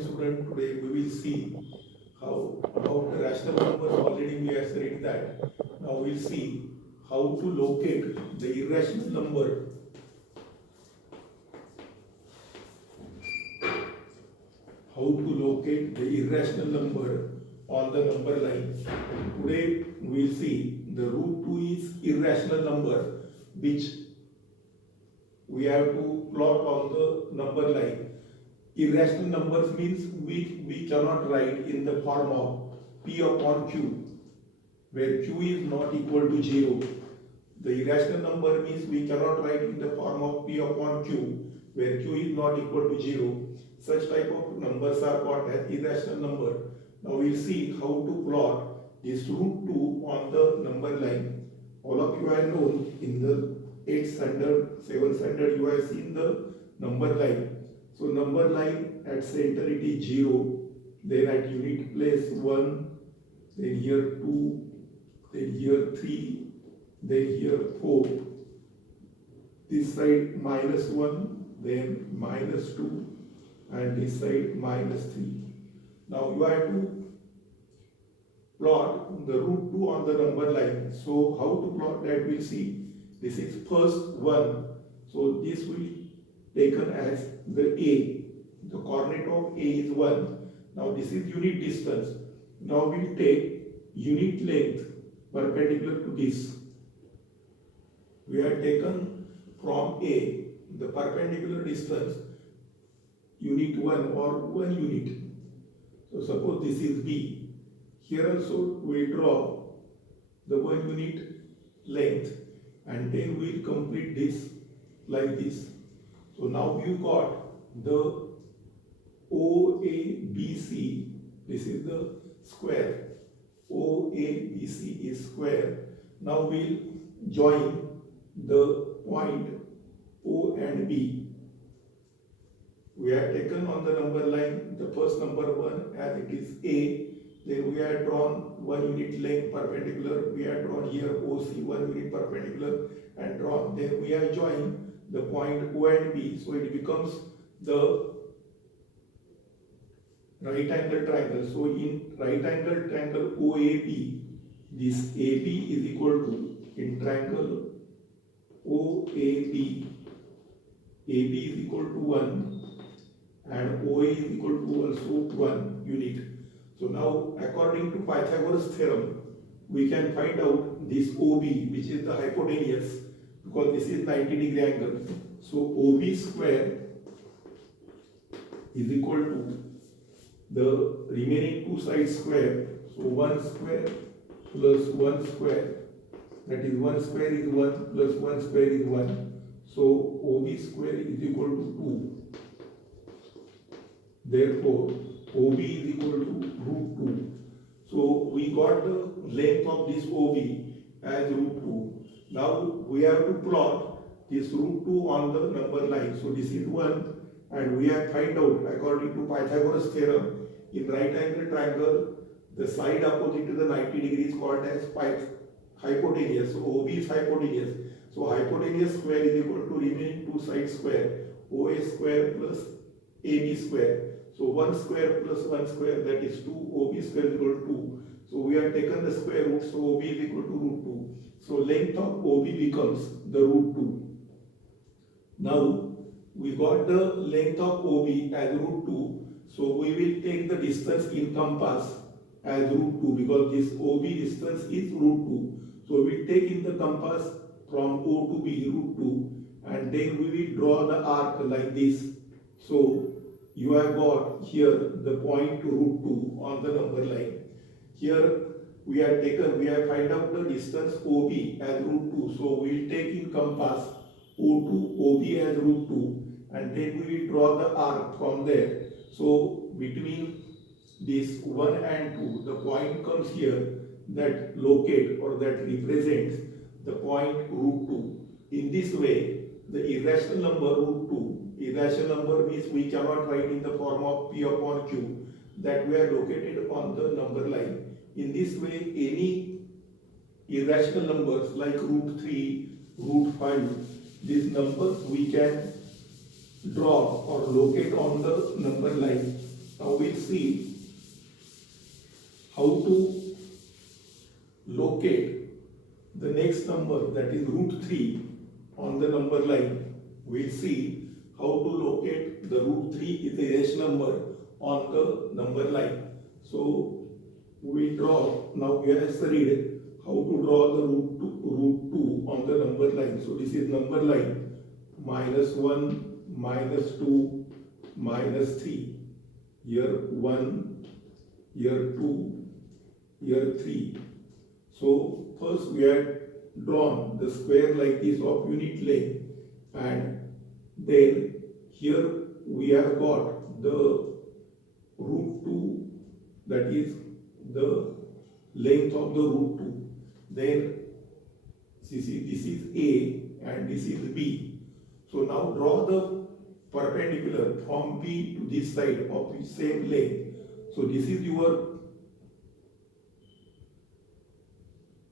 morning, student. Today we will see how about the rational numbers. Already we have studied that. Now we will see how to locate the irrational number. How to locate the irrational number on the number line. Today we will see the root 2 is irrational number which we have to plot on the number line. Irrational numbers means we cannot write in the form of P upon Q, where Q is not equal to 0. The irrational number means we cannot write in the form of P upon Q, where Q is not equal to 0. Such type of numbers are called as irrational number. Now we will see how to plot this root 2 on the number line. All of you have known in the 8th standard, 7th standard you have seen the number line. So number line at center it is 0, then at unit place 1, then here 2, then here 3, then here 4. This side minus 1, then minus 2, and this side minus 3. Now you have to plot the root 2 on the number line. So how to plot that we'll see. This is first 1. So this will taken as the A. The coordinate of A is 1. Now this is unit distance. Now we'll take unit length perpendicular to this. We have taken from A the perpendicular distance unit 1 or 1 unit. So suppose this is B. Here also we draw the 1 unit length and then we will complete this like this. So now you got the OABC. This is the square. OABC is square. Now we'll join the point O and B. We have taken on the number line the first number 1 as it is A. Then we have drawn 1 unit length perpendicular. We have drawn here OC 1 unit perpendicular and drawn. Then we have joined the point O and B. So it becomes the right angle triangle. So in right angle triangle OAB, this AB is equal to, in triangle OAB, AB is equal to 1 and OA is equal to also 1 unit. So now according to Pythagoras Theorem, we can find out this OB, which is the hypotenuse, because this is 90-degree angle. So OB square is equal to the remaining two sides square. So 1 square plus 1 square, that is 1 square is 1 plus 1 square is 1. So OB square is equal to 2. Therefore OB is equal to root 2. So we got the length of this OB as root 2. Now we have to plot this root 2 on the number line. So this is 1 and we have find out according to Pythagoras theorem, in right angle triangle the side opposite to the 90 degrees is called as hypotenuse. So OB is hypotenuse. So hypotenuse square is equal to remaining two sides square, OA square plus AB square. So 1 square plus 1 square, that is 2, OB square is equal to 2. So we have taken the square root, so OB is equal to root 2. So length of OB becomes the root 2. Now we got the length of OB as root 2. So we will take the distance in compass as root 2 because this OB distance is root 2. So we take in the compass from O to B root 2 and then we will draw the arc like this. So you have got here the point root 2 on the number line. Here we have find out the distance OB as root 2. So we will take in compass O to OB as root 2 and then we will draw the arc from there. So between this 1 and 2, the point comes here that locate or that represents the point root 2. In this way, the irrational number root 2, irrational number means we cannot write in the form of P upon Q, that we are located on the number line. In this way, any irrational numbers like root 3, root 5, these numbers we can draw or locate on the number line. Now we'll see how to locate the next number, that is root 3, on the number line. We'll see how to locate the root 3 is a irrational number on the number line. So we draw, now we have studied how to draw the root 2 on the number line. So this is number line -1, -2, -3. Here 1, here 2, here 3. So first we had drawn the square like this of unit length, and then here we have got the root 2, that is the length of the root 2. Then this is A and this is B. So now draw the perpendicular from B to this side of the same length. So this is your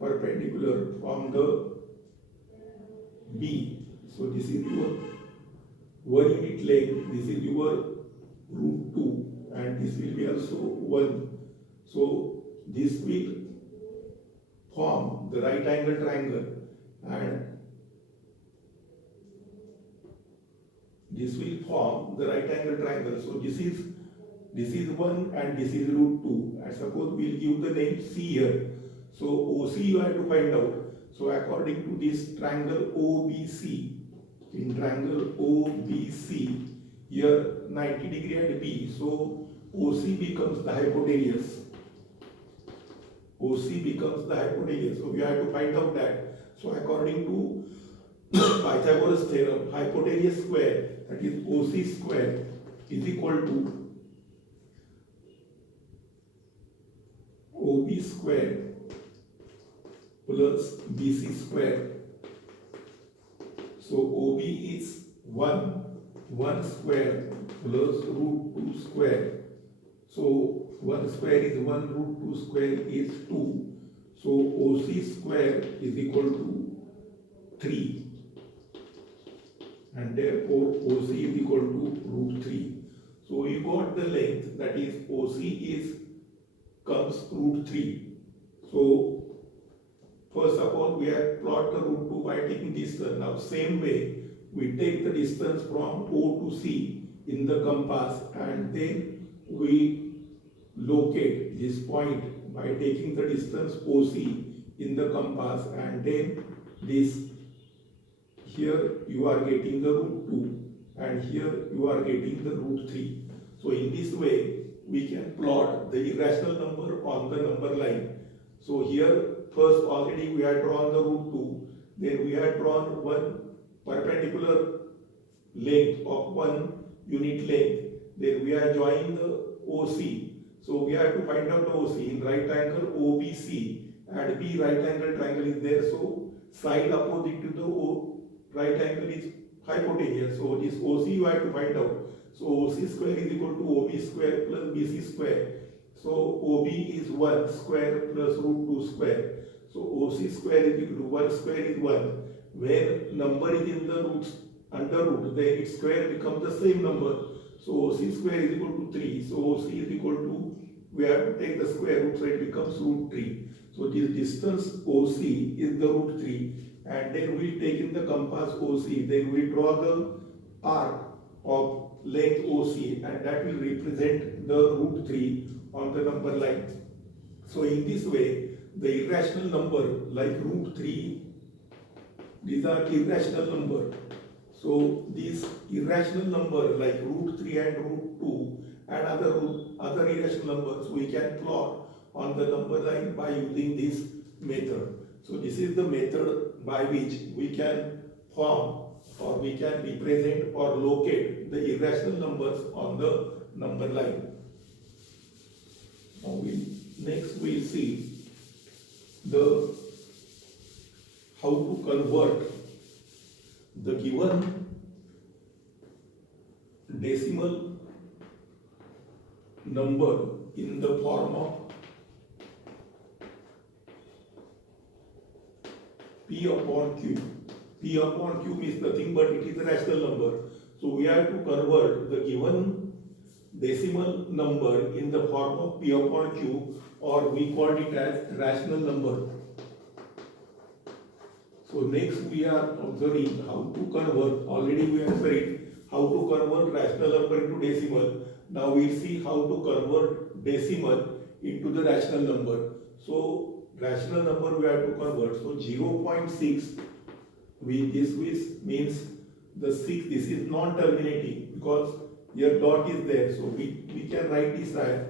perpendicular from the B. So this is your 1 unit length, this is your root 2, and this will be also 1. So this will form the right angle triangle, and this will form the right angle triangle. So this is 1 and this is root 2. And suppose we'll give the name C here. So OC you have to find out. So according to this triangle OBC, in triangle OBC, here 90 degree at B. So OC becomes the hypotenuse. OC becomes the hypotenuse. So we have to find out that. So according to Pythagoras Theorem, hypotenuse square, that is OC square, is equal to OB square plus BC square. So OB is 1 square plus root 2 square. So 1 square is 1, root 2 square is 2. So OC square is equal to 3. And therefore OC is equal to root 3. So you got the length, that is OC comes root 3. So first of all we have plot the root 2 by taking distance. Now same way we take the distance from O to C in the compass, and then we locate this point by taking the distance OC in the compass, and then this, here you are getting the root 2 and here you are getting the root 3. So in this way we can plot the irrational number on the number line. So here first already we had drawn the root 2, then we had drawn one perpendicular length of 1 unit length, then we are joining the OC. So we have to find out the OC in right angle OBC, and B right angle triangle is there, so side opposite to the right angle is hypotenuse. So this OC you have to find out. So OC square is equal to OB square plus BC square. So OB is 1 square plus root 2 square. So OC square is equal to 1 square is 1. When number is in the roots under root, then its square becomes the same number. So OC square is equal to 3. So OC is equal to, we have to take the square root, so it becomes root 3. So this distance OC is the root 3, and then we take in the compass OC, then we draw the arc of length OC, and that will represent the root 3 on the number line. So in this way, the irrational number like root 3, these are irrational number. So these irrational number like root 3 and root 2 and other irrational numbers we can plot on the number line by using this method. So this is the method by which we can form or we can represent or locate the irrational numbers on the number line. Now next we'll see how to convert the given decimal number in the form of P upon Q. P upon Q means nothing but it is a rational number. So we have to convert the given decimal number in the form of P upon Q, or we called it as rational number. So next we are observing how to convert. Already we have studied how to convert rational number into decimal. Now we see how to convert decimal into the rational number. So rational number we have to convert. So 0.6, this means the 6, this is non-terminating because here dot is there. So we can write this as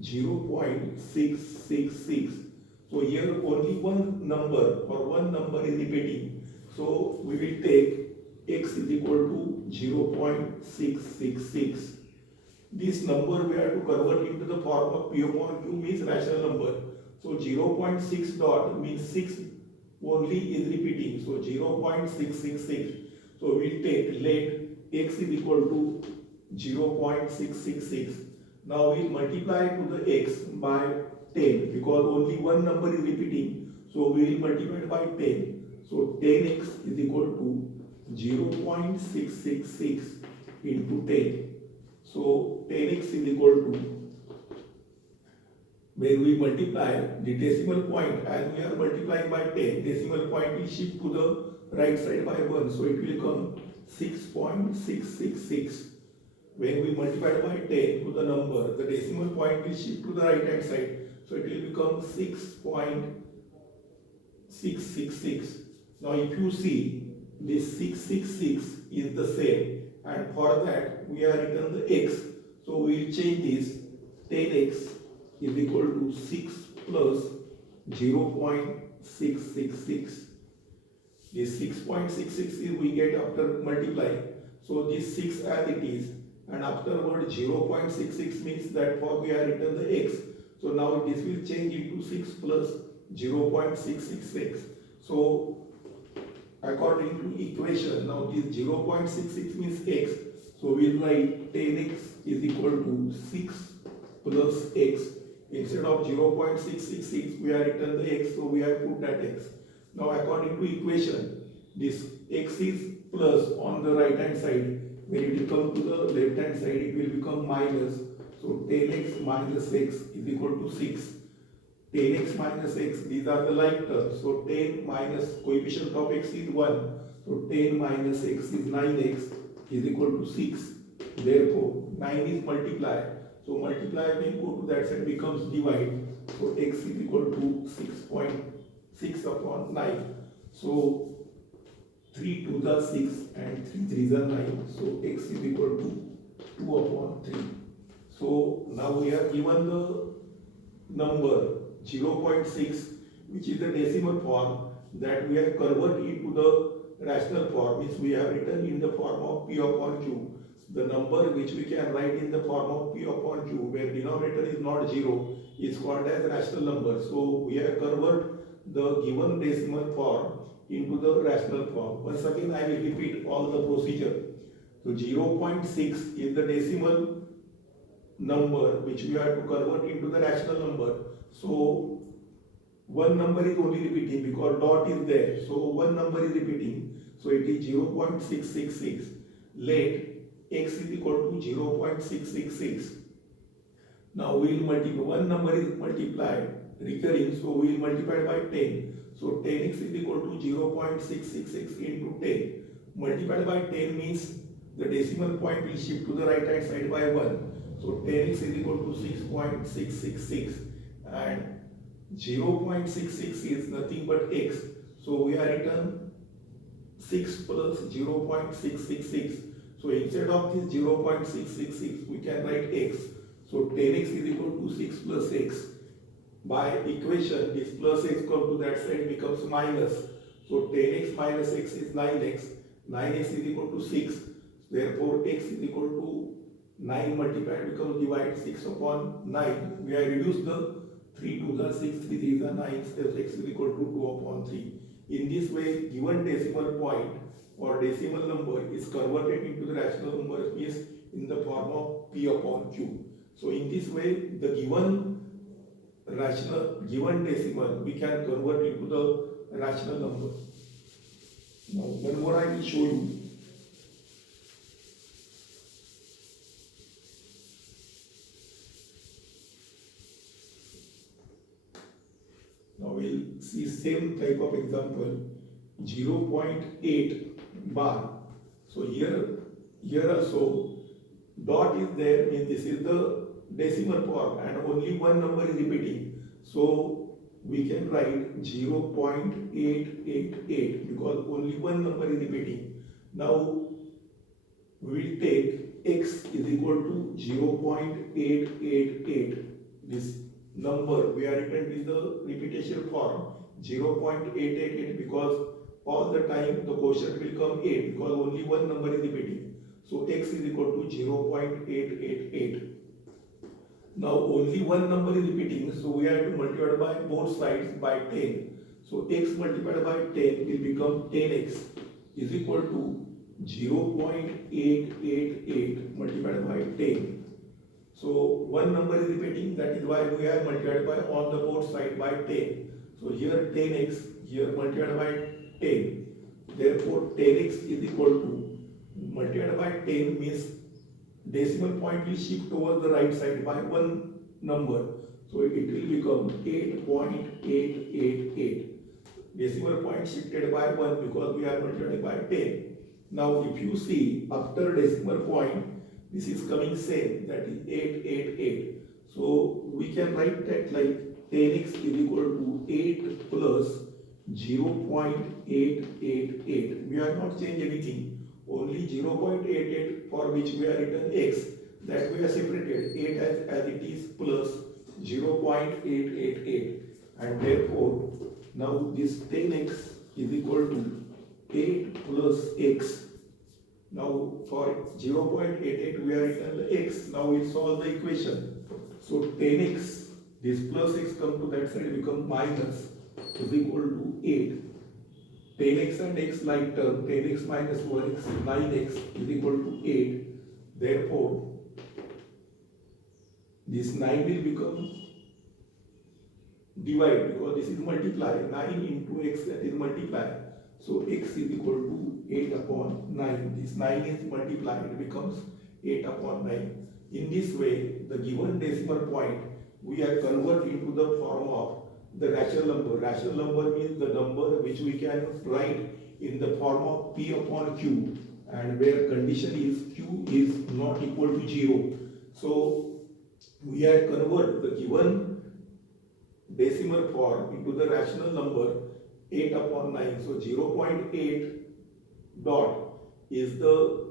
0.666. So here only one number is repeating. So we will take x is equal to 0.666. This number we have to convert into the form of P upon Q, means rational number. So 0.6 dot means 6 only is repeating. So 0.666. So we will take let x is equal to 0.666. Now we will multiply to the x by 10 because only one number is repeating. So we will multiply by 10. So 10x is equal to 0.666 into 10. So 10x is equal to, when we multiply the decimal point, as we are multiplying by 10, decimal point will shift to the right side by 1. So it will become 6.666. When we multiply by 10 to the number, the decimal point will shift to the right hand side. So it will become 6.666. Now if you see, this 666 is the same, and for that we are written the x. So we will change this. 10x is equal to 6 plus 0.666. This 6.66 is we get after multiplying. So this 6 as it is, and afterward 0.66 means that for we are written the x. So now this will change into 6 plus 0.666. So according to equation, now this 0.66 means x. So we will write 10x is equal to 6 plus x. Instead of 0.666, we are written the x, so we have put that x. Now according to equation, this x is plus on the right hand side. When it will come to the left hand side, it will become minus. So 10x minus x is equal to 6. 10x minus x, these are the like terms. So 10 minus coefficient of x is 1. So 10 minus x is 9x is equal to 6. Therefore 9 is multiplied. So multiply when go to that side becomes divide. So x is equal to 6.6 upon 9. So 3 to the 6 and 3 3 are 9. So x is equal to 2 upon 3. So now we have given the number 0.6, which is the decimal form, that we have converted into the rational form, which we have written in the form of P upon Q. The number which we can write in the form of P upon Q, where denominator is not 0, is called as rational number. So we have converted the given decimal form into the rational form. Once again I will repeat all the procedure. So 0.6 is the decimal number which we have to convert into the rational number. So one number is only repeating because dot is there. So one number is repeating. So it is 0.666. Let x is equal to 0.666. Now we will multiply. One number is multiplied, recurring. So we will multiply by 10. So 10x is equal to 0.666 into 10. Multiplied by 10 means the decimal point will shift to the right hand side by 1. So 10x is equal to 6.666, and 0.66 is nothing but x. So we are written 6 plus 0.666. So instead of this 0.666, we can write x. So 10x is equal to 6 plus x. By equation, this plus x come to that side becomes minus. So 10x minus x is 9x. 9x is equal to 6. Therefore, x is equal to 9 multiplied becomes divide 6 upon 9. We have reduced the 3 to the 6, 3 is the 9, so x is equal to 2 upon 3. In this way, given decimal point or decimal number is converted into the rational number is in the form of P upon Q. So in this way, the given decimal we can convert into the rational number. Now one more I will show you. Now we'll see same type of example, 0.8 bar. So here also dot is there, means this is the decimal form and only one number is repeating. So we can write 0.888 because only one number is repeating. Now we will take x is equal to 0.888. This number we are written with the repetition form 0.888 because all the time the quotient will come 8 because only one number is repeating. So x is equal to 0.888. Now only one number is repeating, so we have to multiply by both sides by 10. So x multiplied by 10 will become 10x is equal to 0.888 multiplied by 10. So one number is repeating, that is why we have multiplied by on the both side by 10. So here 10x, here multiplied by 10. Therefore 10x is equal to multiplied by 10 means decimal point will shift towards the right side by one number. So it will become 8.888. Decimal point shifted by 1 because we are multiplied by 10. Now if you see after decimal point, this is coming same, that is 888. So we can write that like 10x is equal to 8 plus 0.888. We have not changed anything, only 0.88 for which we have written x, that we have separated 8 as it is plus 0.888, and therefore now this 10x is equal to 8 plus x. Now for 0.88 we have written the x. Now we solve the equation. So 10x, this plus x come to that side become minus is equal to 8. 10x and x like term, 10x minus 1x, 9x is equal to 8. Therefore this 9 will become divide because this is multiply, 9 into x, that is multiply. So x is equal to 8 upon 9. This 9 is multiplied, it becomes 8 upon 9. In this way, the given decimal point we are converted into the form of the rational number. Rational number means the number which we can write in the form of p upon q, and where condition is q is not equal to 0. So we have converted the given decimal form into the rational number 8 upon 9. So 0.8 dot is the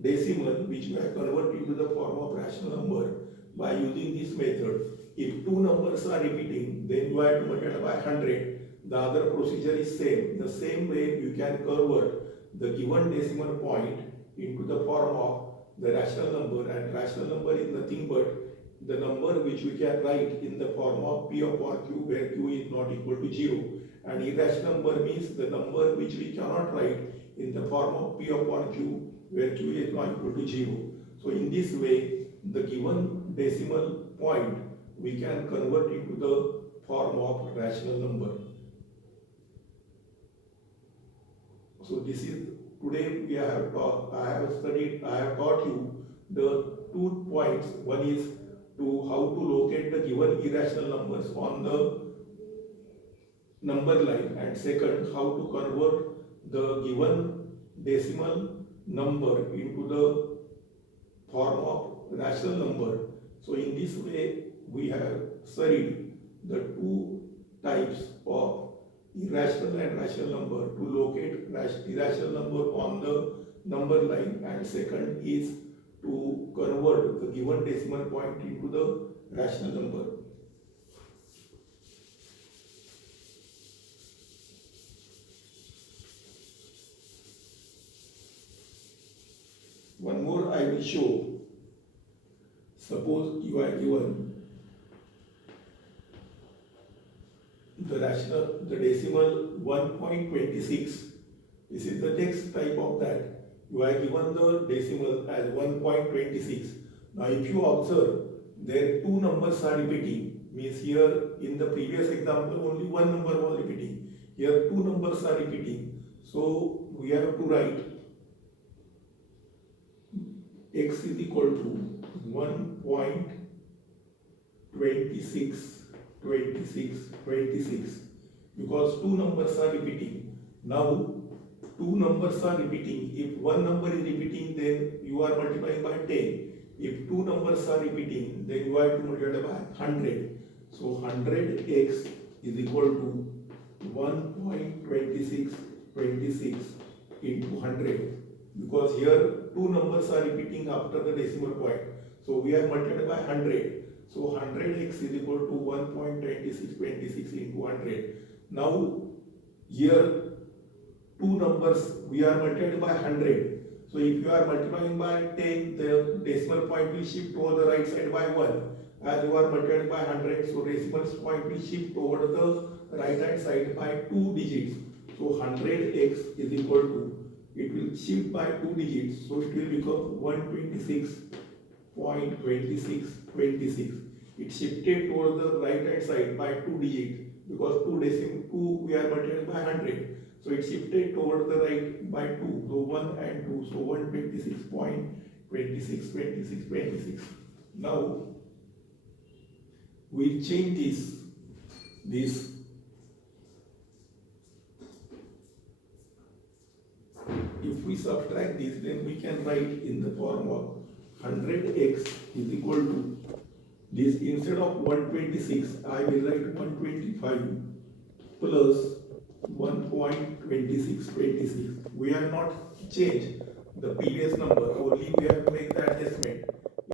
decimal which we have converted into the form of rational number by using this method. If two numbers are repeating, then you have to multiply by 100. The other procedure is same. The same way you can convert the given decimal point into the form of the rational number, and rational number is nothing but the number which we can write in the form of p upon q, where q is not equal to 0. And irrational number means the number which we cannot write in the form of p upon q, where q is not equal to 0. So in this way, the given decimal point we can convert into the form of rational number. So this is today we have taught, I have taught you the 2 points. One is to how to locate the given irrational numbers on the number line, and second how to convert the given decimal number into the form of rational number. So in this way we have studied the two types of irrational and rational number, to locate irrational number on the number line, and second is to convert the given decimal point into the rational number. One more I will show. Suppose you are given the decimal 1.26. This is the next type of that. You are given the decimal as 1.26. Now if you observe, there two numbers are repeating. Means here in the previous example only one number was repeating. Here two numbers are repeating. So we have to write x is equal to 1.26, 26, 26. because two numbers are repeating. Now two numbers are repeating. If one number is repeating, then you are multiplying by 10. If two numbers are repeating, then you have to multiply by 100. So 100x is equal to 1.2626 into 100, because here two numbers are repeating after the decimal point. So we are multiplied by 100. So 100x is equal to 1.2626 into 100. Now here two numbers we are multiplied by 100. So if you are multiplying by 10, the decimal point will shift over the right side by 1. As you are multiplied by 100, so decimal point will shift over the right hand side by 2 digits. So 100x is equal to, it will shift by 2 digits, so it will become 126.2626. It shifted toward the right hand side by 2 digits, because 2 we are multiplied by 100. So it shifted toward the right by 2. So 1 and 2. So 126.262626. Now we change this. If we subtract this, then we can write in the form of 100x is equal to this. Instead of 126, I will write 125 plus 1.2626. We have not changed the previous number, only we have to make the adjustment.